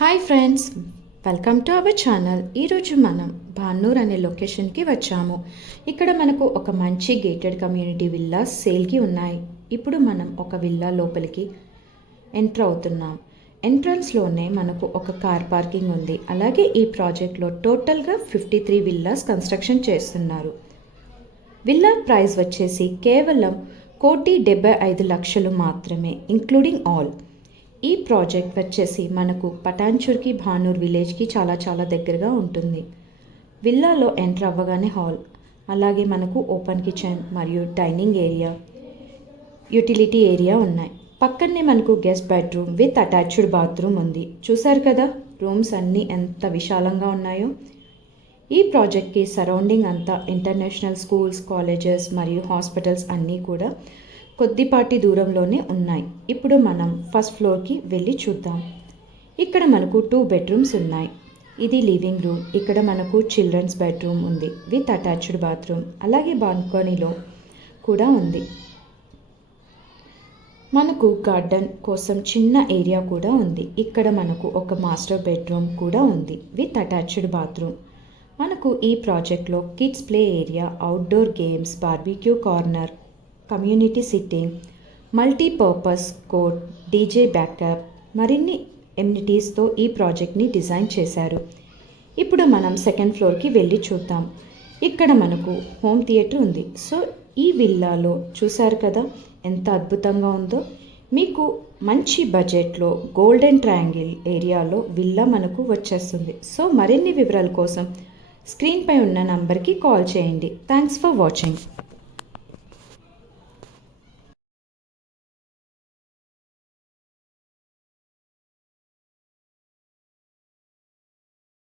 Hi friends, welcome to our channel. ఈరోజు మనం భాన్నూర్ అనే లొకేషన్కి వచ్చాము. ఇక్కడ మనకు ఒక మంచి గేటెడ్ కమ్యూనిటీ విల్లా సేల్కి ఉన్నాయి. ఇప్పుడు మనం ఒక విల్లా లోపలికి ఎంటర్ అవుతున్నాం. ఎంట్రన్స్లోనే మనకు ఒక కార్ పార్కింగ్ ఉంది. అలాగే ఈ ప్రాజెక్ట్లో టోటల్గా 53 విల్లాస్ కన్స్ట్రక్షన్ చేస్తున్నారు. విల్లా ప్రైస్ వచ్చేసి కేవలం 1,75,00,000 మాత్రమే, ఇంక్లూడింగ్ ఆల్. ఈ ప్రాజెక్ట్ వచ్చేసి మనకు పటాన్చూర్కి భానూర్ విలేజ్కి చాలా దగ్గరగా ఉంటుంది. విల్లాలో ఎంటర్ అవ్వగానే హాల్, అలాగే మనకు ఓపెన్ కిచెన్ మరియు డైనింగ్ ఏరియా, యూటిలిటీ ఏరియా ఉన్నాయి. పక్కనే మనకు guest bedroom with attached bathroom ఉంది. చూసారు కదా రూమ్స్ అన్నీ ఎంత విశాలంగా ఉన్నాయో. ఈ ప్రాజెక్ట్కి సరౌండింగ్ అంతా ఇంటర్నేషనల్ స్కూల్స్, కాలేజెస్ మరియు హాస్పిటల్స్ అన్నీ కూడా కొద్దిపాటి దూరంలోనే ఉన్నాయి. ఇప్పుడు మనం ఫస్ట్ ఫ్లోర్కి వెళ్ళి చూద్దాం. ఇక్కడ మనకు 2 బెడ్రూమ్స్ ఉన్నాయి. ఇది లివింగ్ రూమ్. ఇక్కడ మనకు చిల్డ్రన్స్ బెడ్రూమ్ ఉంది విత్ అటాచ్డ్ బాత్రూమ్. అలాగే బాల్కనీలో కూడా ఉంది. మనకు గార్డెన్ కోసం చిన్న ఏరియా కూడా ఉంది. ఇక్కడ మనకు ఒక మాస్టర్ బెడ్రూమ్ కూడా ఉంది విత్ అటాచ్డ్ బాత్రూమ్. మనకు ఈ ప్రాజెక్ట్లో kids play area, outdoor games, barbecue corner, community sitting, multipurpose court, DJ backup, మరిన్ని ఎమ్యూనిటీస్తో ఈ ప్రాజెక్ట్ని డిజైన్ చేశారు. ఇప్పుడు మనం సెకండ్ ఫ్లోర్కి వెళ్ళి చూద్దాం. ఇక్కడ మనకు హోమ్ థియేటర్ ఉంది. సో ఈ విల్లాలో చూసారు కదా ఎంత అద్భుతంగా ఉందో. మీకు మంచి బడ్జెట్లో గోల్డెన్ ట్రయాంగిల్ ఏరియాలో విల్లా మనకు వచ్చేస్తుంది. సో మరిన్ని వివరాల కోసం స్క్రీన్పై ఉన్న నంబర్కి కాల్ చేయండి. Thanks for watching.